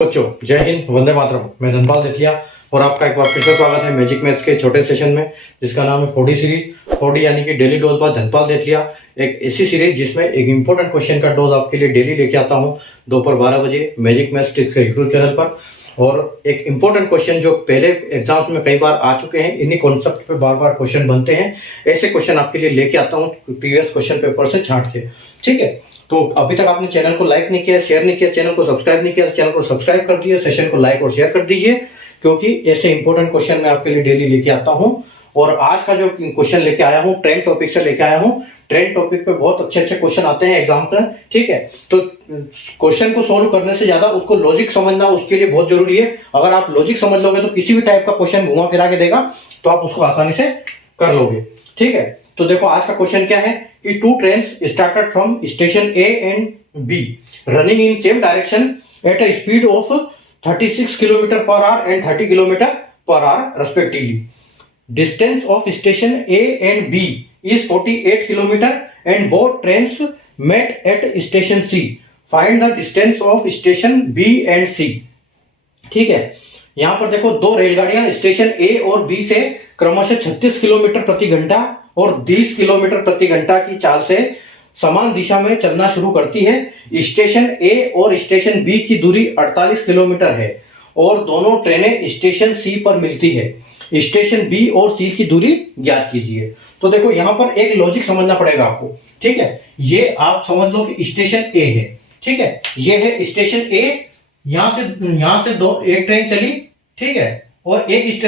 बच्चों जय हिंद, वंदे मातरम। मैं धनपाल देथिया और आपका एक बार फिर से स्वागत है मैजिक मैथ्स के छोटे सेशन में, जिसका नाम है 4D सीरीज। 4D यानी कि डेली डोज बाय धनपाल देथिया। एक ऐसी सीरीज जिसमें एक इंपॉर्टेंट क्वेश्चन का डोज आपके लिए डेली लेके आता हूं दोपहर 12 बजे मैजिक मैथ्स के यूट्यूब चैनल पर। और एक इंपॉर्टेंट क्वेश्चन जो पहले एग्जाम्स में कई बार आ चुके हैं, इन्हीं कॉन्सेप्ट पे बार बार क्वेश्चन बनते हैं, ऐसे क्वेश्चन आपके लिए लेके आता हूँ प्रीवियस क्वेश्चन पेपर से छांट के। ठीक है, तो अभी तक आपने चैनल को लाइक नहीं किया, शेयर नहीं किया, चैनल को सब्सक्राइब नहीं किया तो चैनल को सब्सक्राइब कर दीजिए, सेशन को लाइक और शेयर कर दीजिए, क्योंकि ऐसे इंपॉर्टेंट क्वेश्चन मैं आपके लिए डेली लेके आता हूं। और आज का जो क्वेश्चन लेके आया हूं ट्रेंड टॉपिक से लेके आया हूं। ट्रेंड टॉपिक पे बहुत अच्छे अच्छे क्वेश्चन आते हैं एग्जाम पर। ठीक है, तो क्वेश्चन को सोल्व करने से ज्यादा उसको लॉजिक समझना उसके लिए बहुत जरूरी है। अगर आप लॉजिक समझ लोगे तो किसी भी टाइप का क्वेश्चन घुमा फिरा के देगा तो आप उसको आसानी से कर लोगे। ठीक है, तो देखो आज का क्वेश्चन क्या है कि two trains started from station A and B running in same direction at a speed of 36 kilometre per hour and 30 kilometre per hour respectively. Distance of station A and B is 48 kilometer and both trains met at station C. Find the distance of station B and C. ठीक है, यहां पर देखो दो रेलगाड़ियां station ए और B से क्रमशः 36 किलोमीटर प्रति घंटा और 20 किलोमीटर प्रति घंटा की चाल से समान दिशा में चलना शुरू करती है। स्टेशन ए और स्टेशन बी की दूरी 48 किलोमीटर है और दोनों ट्रेनें स्टेशन सी पर मिलती है। स्टेशन बी और सी की दूरी ज्ञात कीजिए। तो देखो यहां पर एक लॉजिक समझना पड़ेगा आपको। ठीक है, ये आप समझ लो कि स्टेशन ए है। ठीक है, ये है स्टेशन ए। यहां से दो एक ट्रेन चली, ठीक है, और एक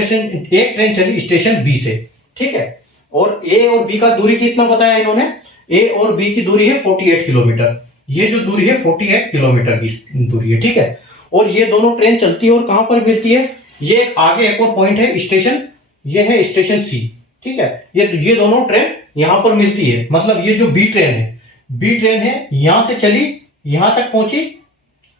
ट्रेन चली स्टेशन बी से। ठीक है, और ए और बी का दूरी कितना बताया इन्होंने? ए और बी की दूरी है 48 किलोमीटर। ये जो दूरी है 48 किलोमीटर की दूरी है। ठीक है, और ये दोनों ट्रेन चलती है और कहां पर मिलती है? ये आगे एक और पॉइंट है स्टेशन, ये है स्टेशन सी। ठीक है, ये दोनों ट्रेन यहां पर मिलती है। मतलब ये जो बी ट्रेन है यहां से चली यहां तक पहुंची,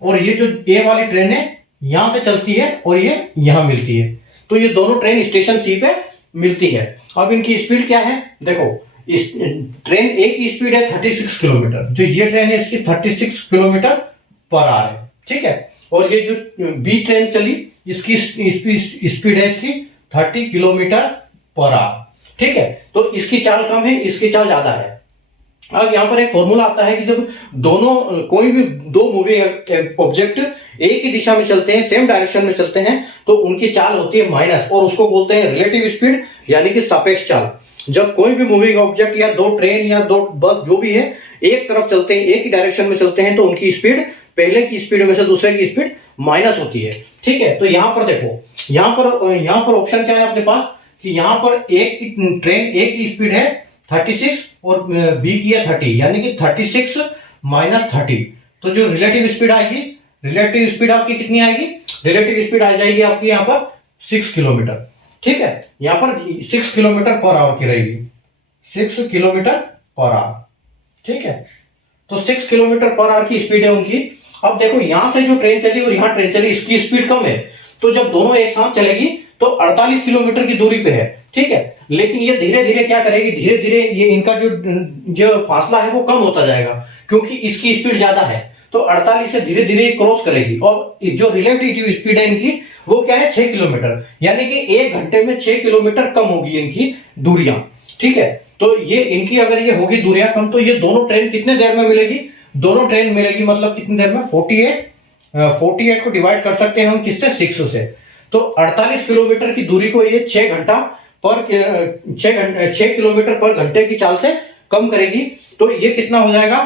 और ये जो ए वाली ट्रेन है यहां से चलती है और ये यहां मिलती है। तो ये दोनों ट्रेन स्टेशन सी पे मिलती है। अब इनकी स्पीड क्या है? देखो, इस ट्रेन ए की स्पीड है 36 किलोमीटर, जो ये ट्रेन है इसकी 36 किलोमीटर पर आवर है। ठीक है, और ये जो बी ट्रेन चली इसकी स्पीड है इसकी 30 किलोमीटर पर आवर। ठीक है, तो इसकी चाल कम है, इसकी चाल ज्यादा है। अब यहां पर एक फॉर्मूला आता है कि जब दोनों कोई भी दो मूविंग ऑब्जेक्ट एक ही दिशा में चलते हैं, सेम डायरेक्शन में चलते हैं, तो उनकी चाल होती है माइनस, और उसको बोलते हैं रिलेटिव स्पीड यानी कि सापेक्ष चाल। जब कोई भी मूविंग ऑब्जेक्ट या दो ट्रेन या दो बस जो भी है एक तरफ चलते हैं, एक ही डायरेक्शन में चलते हैं, तो उनकी स्पीड पहले की स्पीड में से दूसरे की स्पीड माइनस होती है। ठीक है, तो यहां पर देखो, यहां पर ऑप्शन क्या है अपने पास कि यहां पर एक की ट्रेन ए की स्पीड है 36 और बी की है 30, यानी कि 36 माइनस 30। तो जो रिलेटिव स्पीड आएगी, रिलेटिव स्पीड आपकी कितनी आएगी? रिलेटिव स्पीड आ जाएगी आपकी यहां पर 6 किलोमीटर। ठीक है, यहां पर 6 किलोमीटर पर आवर की रहेगी, 6 किलोमीटर पर आवर। ठीक है, तो 6 किलोमीटर पर आवर की स्पीड है उनकी। अब देखो यहां से जो ट्रेन चली और यहां ट्रेन चली, इसकी स्पीड कम है, तो जब दोनों एक साथ चलेगी तो 48 किलोमीटर की दूरी पे है। ठीक है, लेकिन ये धीरे धीरे क्या करेगी? धीरे धीरे ये इनका जो फासला है वो कम होता जाएगा, क्योंकि इसकी स्पीड ज्यादा है, तो 48 से धीरे धीरे क्रॉस करेगी। और जो रिलेटिव स्पीड है इनकी वो क्या है? 6 किलोमीटर, यानी कि 1 घंटे में 6 किलोमीटर कम होगी इनकी दूरियां। ठीक है, तो ये इनकी अगर ये होगी दूरियां कम, तो ये दोनों ट्रेन कितने देर में मिलेगी? दोनों ट्रेन मिलेगी मतलब कितनी देर में? 48 को डिवाइड कर सकते हैं हम किससे? 6 से। तो 48 किलोमीटर की दूरी को ये 6 किलोमीटर पर घंटे की चाल से कम करेगी। तो ये कितना हो जाएगा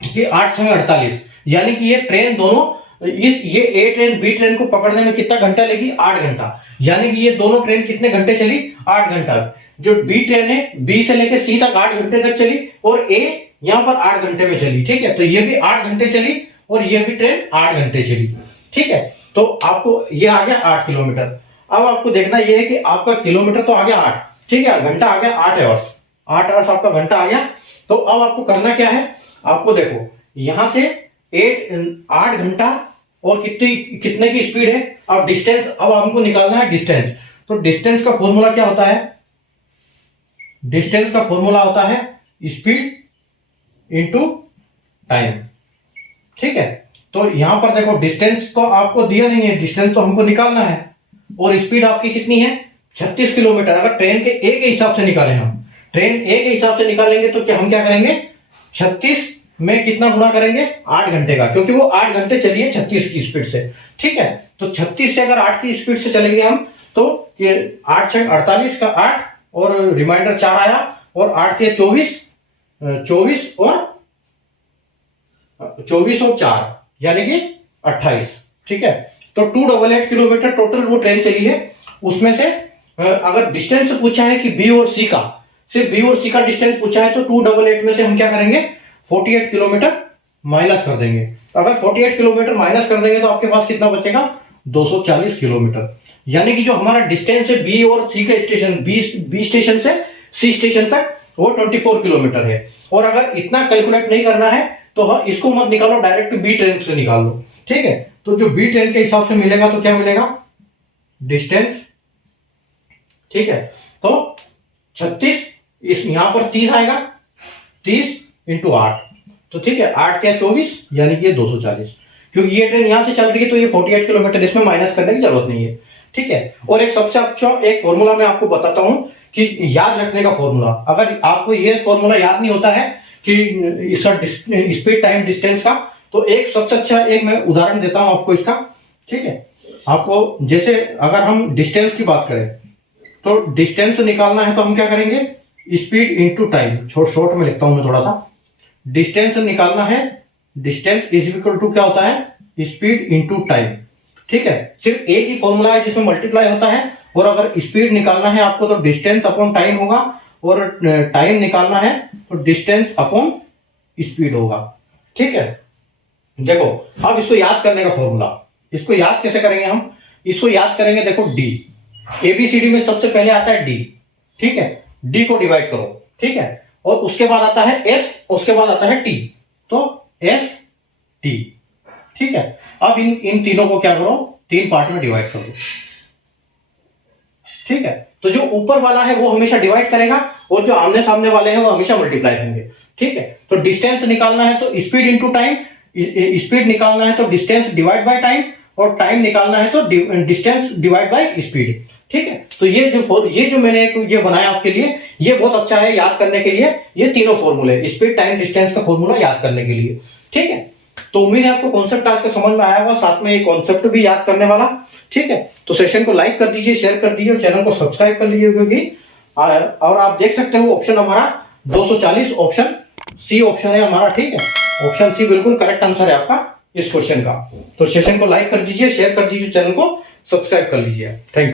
कि 8 से 48, यानी कि ये ट्रेन दोनों ये ए ट्रेन बी ट्रेन को पकड़ने में कितना घंटा लेगी? 8 घंटा। यानी कि ये दोनों ट्रेन कितने घंटे चली? 8 घंटा। जो बी ट्रेन है बी से लेकर सी तक 8 घंटे तक चली, और ए यहां पर 8 घंटे में चली। ठीक है, तो ये भी 8 घंटे चली और ये भी ट्रेन 8 घंटे चली। ठीक है, तो आपको ये आ गया 8 किलोमीटर। अब आपको देखना ये है कि आपका किलोमीटर तो आ गया 8, ठीक है, घंटा आ गया 8 आवर्स। 8 आवर्स आपका घंटा आ गया। तो अब आपको करना क्या है? आपको देखो यहां से 8 घंटा और कितने की स्पीड है। अब डिस्टेंस, अब हमको निकालना है डिस्टेंस। तो डिस्टेंस का फॉर्मूला क्या होता है? डिस्टेंस का फॉर्मूला होता है स्पीड इनटू टाइम। ठीक है, तो यहाँ पर देखो डिस्टेंस तो आपको दिया नहीं है, डिस्टेंस तो हमको निकालना है, और स्पीड आपकी कितनी है 36 किलोमीटर। अगर ट्रेन के ए के हिसाब से निकालें, हम ट्रेन ए के हिसाब से निकालेंगे तो क्या हम क्या करेंगे 36 में कितना गुणा करेंगे 8 घंटे का, क्योंकि वो 8 घंटे चली है 36 की स्पीड से। ठीक है, तो 36 से अगर 8 की स्पीड से चलेंगे हम तो 8 6 48 का 8 और रिमाइंडर 4 आया, और 8 के 24 और 4 यानी कि 28। ठीक है, तो 288 किलोमीटर टोटल वो ट्रेन चली है। उसमें से अगर डिस्टेंस पूछा है कि बी और सी का, सिर्फ बी और सी का डिस्टेंस पूछा है, तो 288 में से हम क्या करेंगे 48 किलोमीटर माइनस कर देंगे। अगर 48 किलोमीटर माइनस कर देंगे तो आपके पास कितना बचेगा 240 किलोमीटर। यानी कि जो हमारा डिस्टेंस है बी और सी के स्टेशन, बी स्टेशन से सी स्टेशन तक वो 24 किलोमीटर है। और अगर इतना कैलकुलेट नहीं करना है तो हाँ, इसको मत निकालो, डायरेक्ट बी ट्रेन से निकाल लो। ठीक है, तो जो बी ट्रेन के हिसाब से मिलेगा तो क्या मिलेगा डिस्टेंस। ठीक है, तो 36 इस यहां पर 30 आएगा, 30 इंटू 8, तो ठीक है 8 क्या 24 यानी कि ये 240। क्योंकि ये ट्रेन यहां से चल रही है तो ये 48 किलोमीटर, इसमें माइनस करने की जरूरत नहीं है। ठीक है, और एक सबसे अच्छा एक फॉर्मूला मैं आपको बताता हूं कि याद रखने का फॉर्मूला। अगर आपको ये फॉर्मूला याद नहीं होता है कि इसका स्पीड टाइम डिस्टेंस का, तो एक सबसे अच्छा एक मैं उदाहरण देता हूं आपको इसका। ठीक है, आपको जैसे अगर हम डिस्टेंस की बात करें तो डिस्टेंस निकालना है तो हम क्या करेंगे स्पीड इंटू टाइम, शॉर्ट में लिखता हूं मैं थोड़ा सा। डिस्टेंस निकालना है, डिस्टेंस इज इक्वल टू क्या होता है स्पीड इंटू टाइम। ठीक है, सिर्फ एक ही फॉर्मूला है जिसमें मल्टीप्लाई होता है, और अगर स्पीड निकालना है आपको तो डिस्टेंस अपॉन टाइम होगा, और टाइम निकालना है तो डिस्टेंस अपॉन स्पीड होगा। ठीक है, देखो अब इसको याद करने का फॉर्मूला, इसको याद कैसे करेंगे हम, इसको याद करेंगे देखो डी, एबीसीडी में सबसे पहले आता है डी। ठीक है, डी को डिवाइड करो। ठीक है, और उसके बाद आता है एस, उसके बाद आता है टी, तो एस टी। ठीक है, अब इन तीनों को क्या करो 3 पार्ट में डिवाइड कर दो। ठीक है, तो जो ऊपर वाला है वो हमेशा डिवाइड करेगा, और जो आमने सामने वाले हैं वो हमेशा मल्टीप्लाई होंगे। ठीक है, तो डिस्टेंस निकालना है तो स्पीड इंटू टाइम, स्पीड निकालना है तो डिस्टेंस डिवाइड बाय टाइम, और टाइम निकालना है तो डिस्टेंस डिवाइड बाय स्पीड। ठीक है, तो ये जो मैंने ये बनाया आपके लिए, ये बहुत अच्छा है याद करने के लिए। ये तीनों फॉर्मूले स्पीड टाइम डिस्टेंस का फॉर्मूला याद करने के लिए। ठीक है, तो उम्मीद है आपको कॉन्सेप्ट आज का समझ में आया होगा, साथ में ये कॉन्सेप्ट भी याद करने वाला। ठीक है, तो सेशन को लाइक कर दीजिए, शेयर कर दीजिए, और चैनल को सब्सक्राइब कर लीजिए, क्योंकि और आप देख सकते हो ऑप्शन हमारा 240 ऑप्शन सी ऑप्शन है हमारा। ठीक है, ऑप्शन सी बिल्कुल करेक्ट आंसर है आपका इस क्वेश्चन का। तो सेशन को लाइक कर दीजिए, शेयर कर दीजिए, चैनल को सब्सक्राइब कर लीजिए। Thank you.